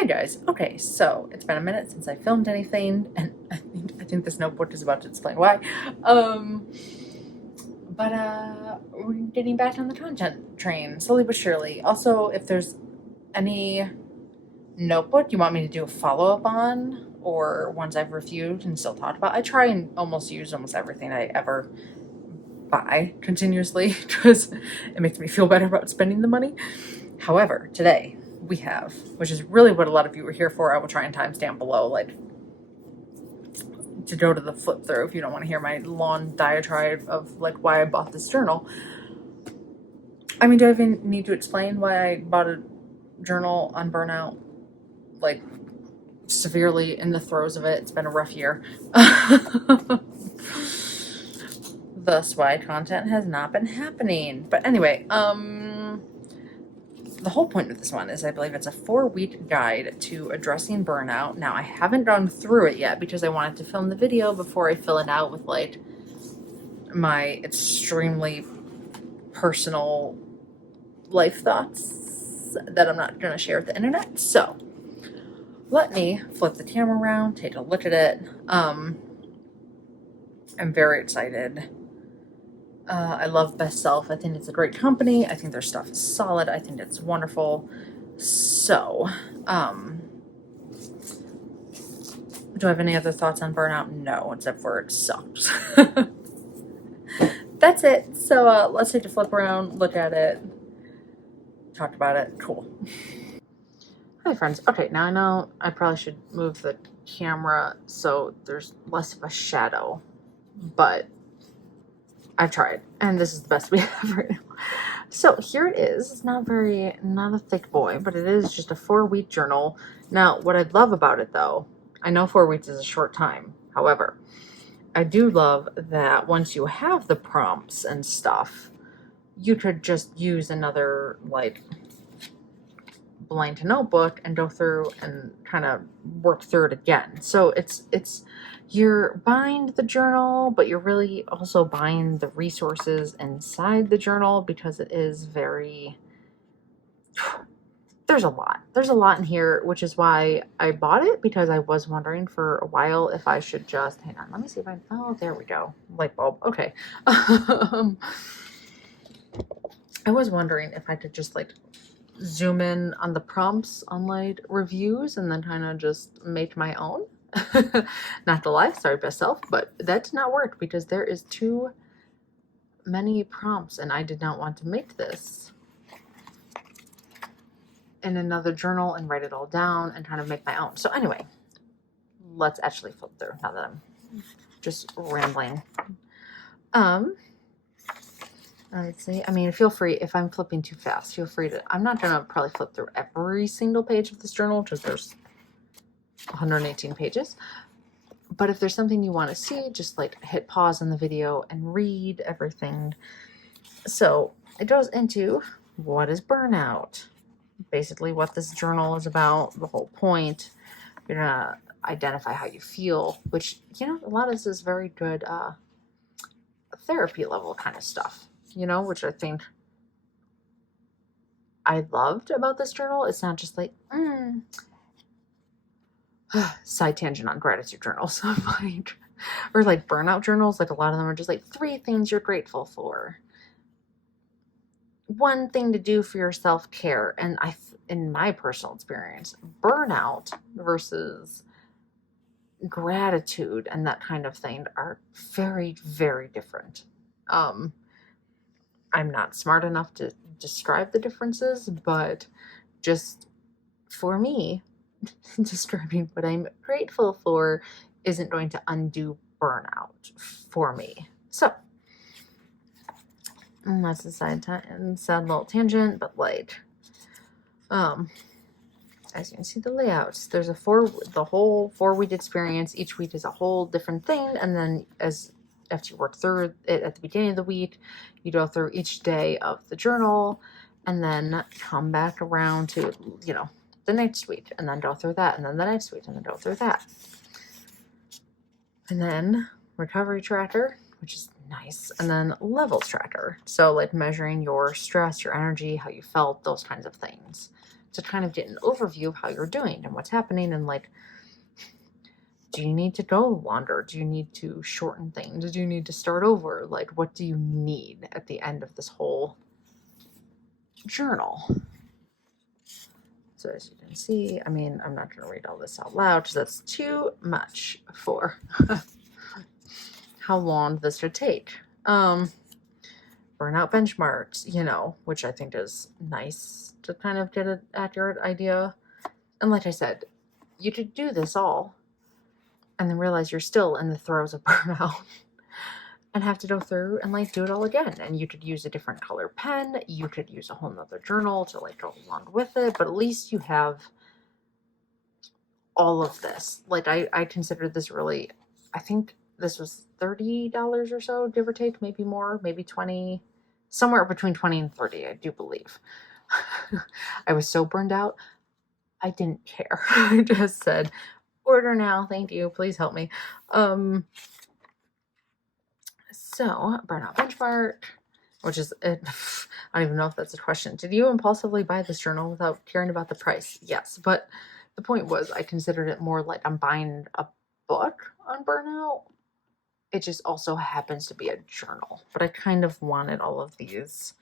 Hi guys. Okay, so it's been a minute since I filmed anything, and I think this notebook is about to explain why. We're getting back on the content train slowly but surely. Also, if there's any notebook you want me to do a follow-up on, or ones I've reviewed and still talked about, I try and use almost everything I ever buy continuously because it makes me feel better about spending the money. However, today we have, which is really what a lot of you were here for. I will try and timestamp below, like, to go to the flip through if you don't want to hear my long diatribe of like why I bought this journal. I mean, do I even need to explain why I bought a journal on burnout? Like, severely in the throes of it. It's been a rough year. Thus why content has not been happening. But anyway, the whole point of this one is I believe it's a 4-week guide to addressing burnout. Now, I haven't gone through it yet because I wanted to film the video before I fill it out with like my extremely personal life thoughts that I'm not going to share with the internet. So let me flip the camera around, take a look at it. I'm very excited. I love BestSelf. I think it's a great company. I think their stuff is solid. I think it's wonderful. So, do I have any other thoughts on burnout? No, except for it sucks. That's it. So, let's take a flip around, look at it, talk about it. Cool. Hi, friends. Okay, now I know I probably should move the camera so there's less of a shadow, but I've tried, and this is the best we have right now. So here it is. It's not a thick boy, but it is just a 4-week journal. Now, what I love about it, though, I know 4 weeks is a short time. However, I do love that once you have the prompts and stuff, you could just use another, like, blank notebook and go through and kind of work through it again. So you're buying the journal, but you're really also buying the resources inside the journal because it is there's a lot in here, which is why I bought it, because I was wondering for a while if I should just, hang on, let me see if oh, there we go, light bulb. Okay. I was wondering if I could just like zoom in on the prompts on like reviews and then kind of just make my own. Not to lie, sorry, BestSelf, but that did not work because there is too many prompts and I did not want to make this in another journal and write it all down and kind of make my own. So anyway, let's actually flip through now that I'm just rambling. Let's see. I mean, feel free, if I'm flipping too fast, feel free to, I'm not going to probably flip through every single page of this journal because there's 118 pages. But if there's something you want to see, just like hit pause on the video and read everything. So it goes into what is burnout, basically what this journal is about, the whole point. You're going to identify how you feel, which, you know, a lot of this is very good therapy level kind of stuff, you know, which I think I loved about this journal. It's not just like, side tangent on gratitude journals. Like, or like burnout journals, like a lot of them are just like 3 things you're grateful for, 1 thing to do for your self-care. And in my personal experience, burnout versus gratitude and that kind of thing are very, very different. I'm not smart enough to describe the differences, but just for me, describing what I'm grateful for isn't going to undo burnout for me. So that's a sad little tangent, but like, as you can see the layouts, there's the whole 4-week experience. Each week is a whole different thing, and then after you work through it at the beginning of the week, you go through each day of the journal, and then come back around to, you know, the next week, and then go through that, and then the next week, and then go through that. And then recovery tracker, which is nice, and then levels tracker. So like measuring your stress, your energy, how you felt, those kinds of things. to kind of get an overview of how you're doing and what's happening, and like, do you need to go longer? Do you need to shorten things? Do you need to start over? Like, what do you need at the end of this whole journal? So as you can see, I mean, I'm not going to read all this out loud because that's too much for how long this would take. Burnout benchmarks, you know, which I think is nice to kind of get an accurate idea. And like I said, you could do this all and then realize you're still in the throes of burnout and have to go through and like do it all again. And you could use a different color pen. You could use a whole nother journal to like go along with it. But at least you have all of this. Like I considered this really, I think this was $30 or so, give or take, maybe more, maybe 20, somewhere between 20 and 30, I do believe. I was so burned out, I didn't care. I just said, order now, thank you, please help me. So, burnout benchmark, which is, I don't even know if that's a question. Did you impulsively buy this journal without caring about the price? Yes, but the point was I considered it more like I'm buying a book on burnout. It just also happens to be a journal, but I kind of wanted all of these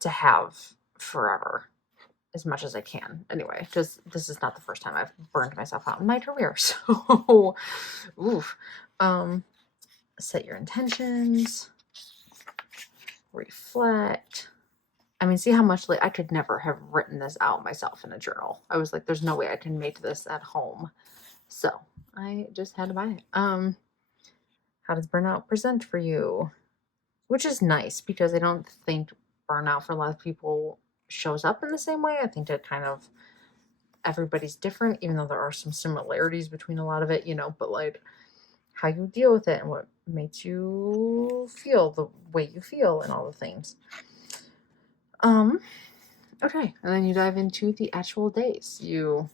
to have forever as much as I can. Anyway, because this is not the first time I've burned myself out in my career. So, oof. Set your intentions, reflect. I mean, see how much, like, I could never have written this out myself in a journal. I was like, there's no way I can make this at home. So I just had to buy it. How does burnout present for you? Which is nice because I don't think burnout for a lot of people shows up in the same way. I think it kind of, everybody's different, even though there are some similarities between a lot of it, you know, but like how you deal with it and what makes you feel the way you feel and all the things. Okay, and then you dive into the actual days. You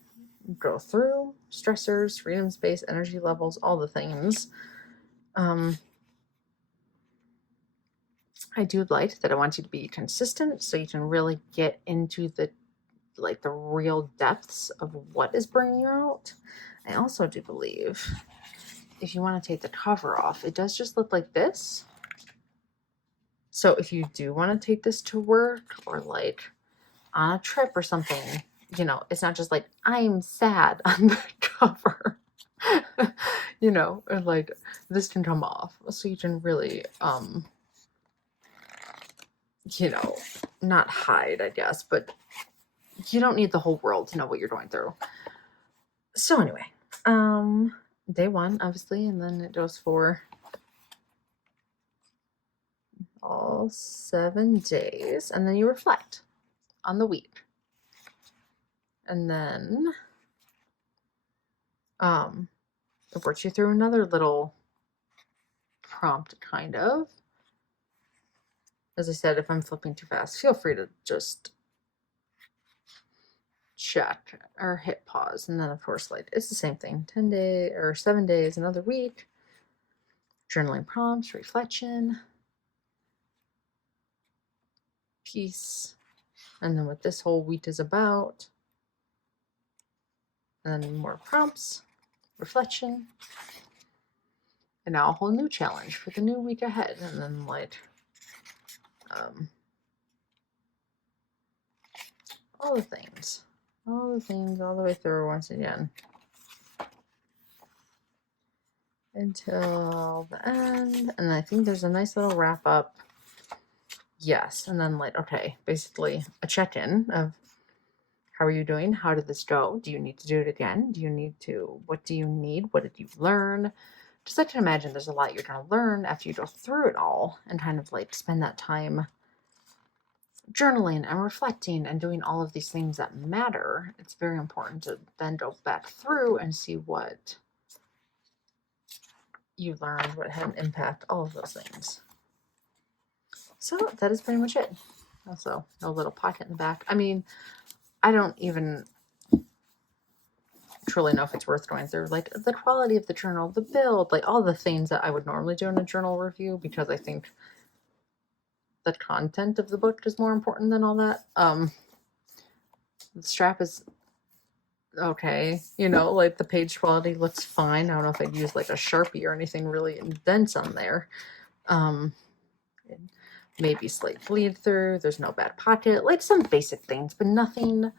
go through stressors, freedom, space, energy levels, all the things. I do like that I want you to be consistent so you can really get into the real depths of what is burning you out. I also do believe if you want to take the cover off, it does just look like this. So if you do want to take this to work or like on a trip or something, you know, it's not just like I'm sad on the cover. You know, and like this can come off so you can really you know, not hide, I guess, but you don't need the whole world to know what you're going through. So anyway, day one, obviously, and then it goes for all 7 days, and then you reflect on the week. And then it works you through another little prompt, kind of. As I said, if I'm flipping too fast, feel free to just check or hit pause. And then, of course, like it's the same thing. 10 days or 7 days, another week. Journaling prompts, reflection, peace, and then what this whole week is about. And then more prompts, reflection, and now a whole new challenge for the new week ahead. And then like all the things all the way through once again until the end. And I think there's a nice little wrap up. Yes, and then like, okay, basically a check-in of how are you doing? How did this go? Do you need to do it again? What do you need? What did you learn? Just I can imagine there's a lot you're going to learn after you go through it all and kind of like spend that time journaling and reflecting and doing all of these things that matter. It's very important to then go back through and see what you learned, what had an impact, all of those things. So that is pretty much it. Also, no little pocket in the back. I mean, I don't even truly know if it's worth going through, like the quality of the journal, the build, like all the things that I would normally do in a journal review, because I think the content of the book is more important than all that. The strap is okay. You know, like the page quality looks fine. I don't know if I'd use like a Sharpie or anything really intense on there. Maybe slight bleed through. There's no bad pocket. Like some basic things, but nothing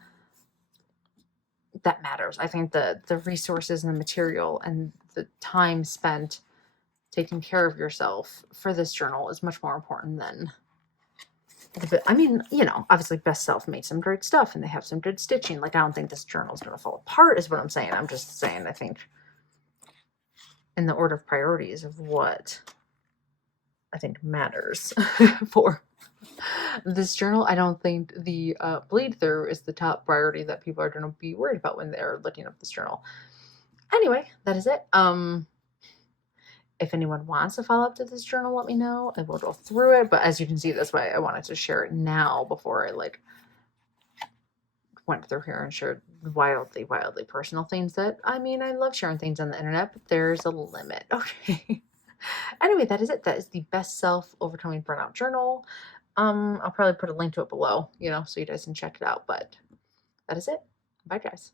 that matters. I think the resources and the material and the time spent taking care of yourself for this journal is much more important than I mean, you know, obviously BestSelf made some great stuff and they have some good stitching. Like, I don't think this journal is going to fall apart is what I'm saying. I'm just saying, I think in the order of priorities of what I think matters for this journal, I don't think the bleed through is the top priority that people are going to be worried about when they're looking up this journal. Anyway, that is it. If anyone wants to follow up to this journal, let me know. I will go through it. But as you can see, that's why I wanted to share it now before I like went through here and shared wildly personal things that, I mean, I love sharing things on the internet, but there's a limit. Okay. Anyway, that is it. That is the BestSelf Overcoming Burnout Journal. I'll probably put a link to it below, you know, so you guys can check it out. But that is it. Bye, guys.